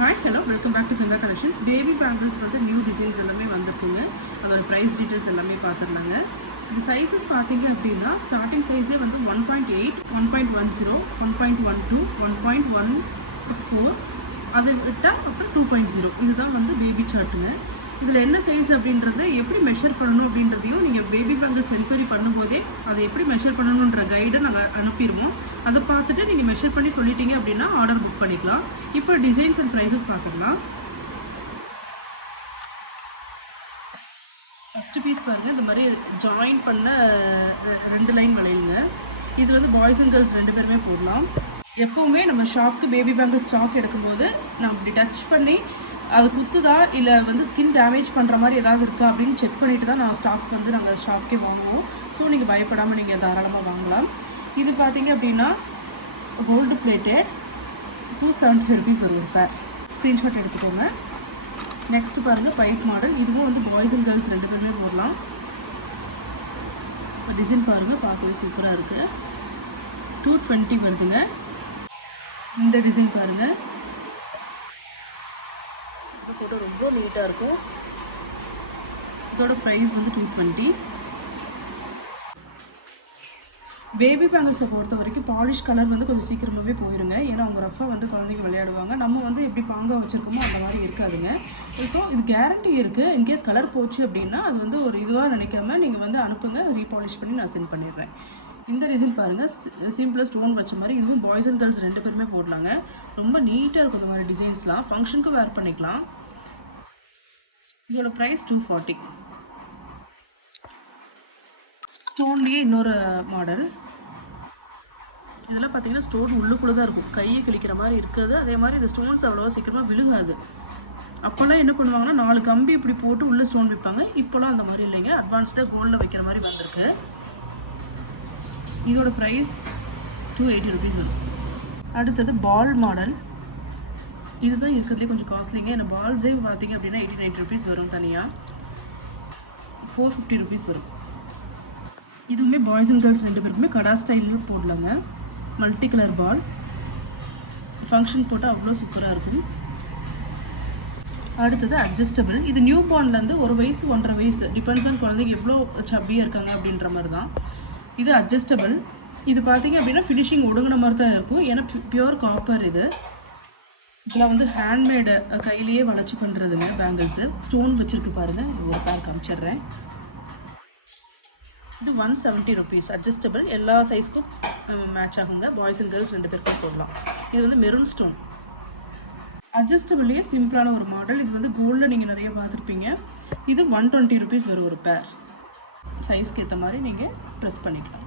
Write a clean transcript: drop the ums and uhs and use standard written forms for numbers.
Hi, hello, welcome back to Ganga Collections. Baby bangles வந்து new designs எல்லாமே வந்திருக்குங்க. அதோட ப்ரைஸ் டீடைல்ஸ் எல்லாமே பார்த்துடலாங்க. இந்த சைஸஸ் பார்த்தீங்க அப்படின்னா ஸ்டார்டிங் சைஸே வந்து 1.8, 1.10, 1.12, 1.14 அதை விட்டால் அப்புறம் 2.0 இதுதான் வந்து பேபி சார்ட்டுங்க. இதில் என்ன சைஸ் அப்படின்றத எப்படி மெஷர் பண்ணணும் அப்படின்றதையும் நீங்கள் பேபி பேங்கிள்ஸ் என்கொயரி பண்ணும்போதே அதை எப்படி மெஷர் பண்ணணுன்ற கைடை நாங்கள் அனுப்பிடுவோம். அதை பார்த்துட்டு நீங்கள் மெஷர் பண்ணி சொல்லிட்டீங்க அப்படின்னா ஆர்டர் புக் பண்ணிக்கலாம். இப்போ டிசைன்ஸ் அண்ட் ப்ரைஸஸ் பார்த்துக்கலாம். ஃபஸ்ட்டு பீஸ் பாருங்கள், இந்த மாதிரி ஜாயின் பண்ண 2 லைன் வளையலுங்க. இது வந்து பாய்ஸ் அண்ட் கேர்ள்ஸ் 2 பேருமே போடலாம். எப்போவுமே நம்ம ஷாப்க்கு பேபி பேங்கிள் ஸ்டாக் எடுக்கும்போது நம்ம இப்படி டச் பண்ணி அது குத்துதா இல்லை வந்து ஸ்கின் டேமேஜ் பண்ணுற மாதிரி ஏதாவது இருக்கா அப்படின்னு செக் பண்ணிவிட்டு தான் நான் ஸ்டாக் வந்து நாங்கள் ஷாப்க்கே வாங்குவோம். ஸோ நீங்கள் பயப்படாமல் நீங்கள் தாராளமாக வாங்கலாம். இது பார்த்தீங்க அப்படின்னா கோல்டு பிளேட்டட் 270 rupees ஒரு பேர். ஸ்க்ரீன்ஷாட் எடுத்துக்கோங்க. நெக்ஸ்ட்டு பாருங்கள் பைப் மாடல். இதுவும் வந்து பாய்ஸ் அண்ட் கேர்ள்ஸ் 2 பேருமே போடலாம். டிசைன் பாருங்கள், பார்க்கவே சூப்பராக இருக்குது. 220 வருதுங்க. இந்த டிசைன் பாருங்கள், கூட ரொம்ப நீட்டாக இருக்கும். இதோட ப்ரைஸ் வந்து 220. பேபி பேங்கிள்ஸை பொறுத்த வரைக்கும் பாலிஷ் கலர் வந்து கொஞ்சம் சீக்கிரமாகவே போயிடுங்க. ஏன்னா அவங்க ரஃபாக வந்து குழந்தைங்க விளையாடுவாங்க. நம்ம வந்து எப்படி பாங்காக வச்சுருக்கோமோ அந்த மாதிரி இருக்காதுங்க. ஸோ இது கேரண்டி இருக்குது. இன்கேஸ் கலர் போச்சு அப்படின்னா அது வந்து ஒரு இதுவாக நினைக்காம நீங்கள் வந்து அனுப்புங்க, ரீபாலிஷ் பண்ணி நான் சென்ட் பண்ணிடுறேன். இந்த டிசைன் பாருங்கள், சிம்பிளாக ஸ்டோன் வச்ச மாதிரி. இதுவும் பாய்ஸ் அண்ட் கேர்ள்ஸ் 2 பேருமே போடலாங்க. ரொம்ப நீட்டாக இருக்கும் இந்த மாதிரி டிசைன்ஸ்லாம். ஃபங்க்ஷனுக்கு வேர் பண்ணிக்கலாம். இதோட ப்ரைஸ் 240. ஸ்டோன்லேயே இன்னொரு மாடல். இதெல்லாம் பார்த்தீங்கன்னா ஸ்டோன் உள்ளுக்குள்ளே தான் இருக்கும், கையை கிழிக்கிற மாதிரி இருக்காது. அதே மாதிரி இந்த ஸ்டோன்ஸ் அவ்வளோவா சீக்கிரமாக விழுகாது. அப்போல்லாம் என்ன பண்ணுவாங்கன்னா 4 கம்பி இப்படி போட்டு உள்ளே ஸ்டோன் வைப்பாங்க. இப்போலாம் அந்த மாதிரி இல்லைங்க, அட்வான்ஸ்டாக கோல்டில் வைக்கிற மாதிரி வந்திருக்கு. இதோட ப்ரைஸ் 280 rupees வரும். அடுத்தது பால் மாடல். இதுதான் இருக்கிறதுலே கொஞ்சம் காஸ்ட்லிங்க. ஏன்னா பால்ஸே பார்த்தீங்க அப்படின்னா 80-90 rupees வரும். தனியாக 450 rupees வரும். இதுவுமே பாய்ஸ் அண்ட் கேர்ள்ஸ் 2 பேருக்குமே கடா ஸ்டைலில் போடலாங்க. Multi colour ball. ஃபங்க்ஷன் போட்டால் அவ்வளோ சூப்பராக இருக்கும். அடுத்தது அட்ஜஸ்டபிள். இது நியூ பார்ன்லேருந்து 1 வயசு 1.5 வயசு டிபெண்ட்ஸ் ஆன் குழந்தைங்க எவ்வளோ சப்பியாக இருக்காங்க அப்படின்ற மாதிரி தான். இது அட்ஜஸ்டபிள். இது பார்த்தீங்க அப்படின்னா ஃபினிஷிங் ஒடுங்கின மாதிரி தான் இருக்கும். ஏன்னா பியூர் காப்பர். இது இதெல்லாம் வந்து ஹேண்ட்மேடு, கையிலேயே வளைச்சி பண்ணுறதுங்க பேங்கிள்ஸு. ஸ்டோன் வச்சுருக்கு பாருங்கள். ஒரு பேர் காமிச்சிட்றேன். இது 170 rupees. அட்ஜஸ்டபிள். எல்லா சைஸ்க்கும் மேட்ச் ஆகுங்க. பாய்ஸ் அண்ட் கேர்ள்ஸ் 2 பேருக்கும் போடலாம். இது வந்து மெரூன் ஸ்டோன். அட்ஜஸ்டபிள்லேயே சிம்பிளான ஒரு மாடல். இது வந்து கோல்டில் நீங்கள் நிறைய பார்த்துருப்பீங்க. இது 120 rupees வரும் ஒரு பேர். சைஸ்க்கு ஏற்ற மாதிரி நீங்கள் ப்ரெஸ் பண்ணிக்கலாம்.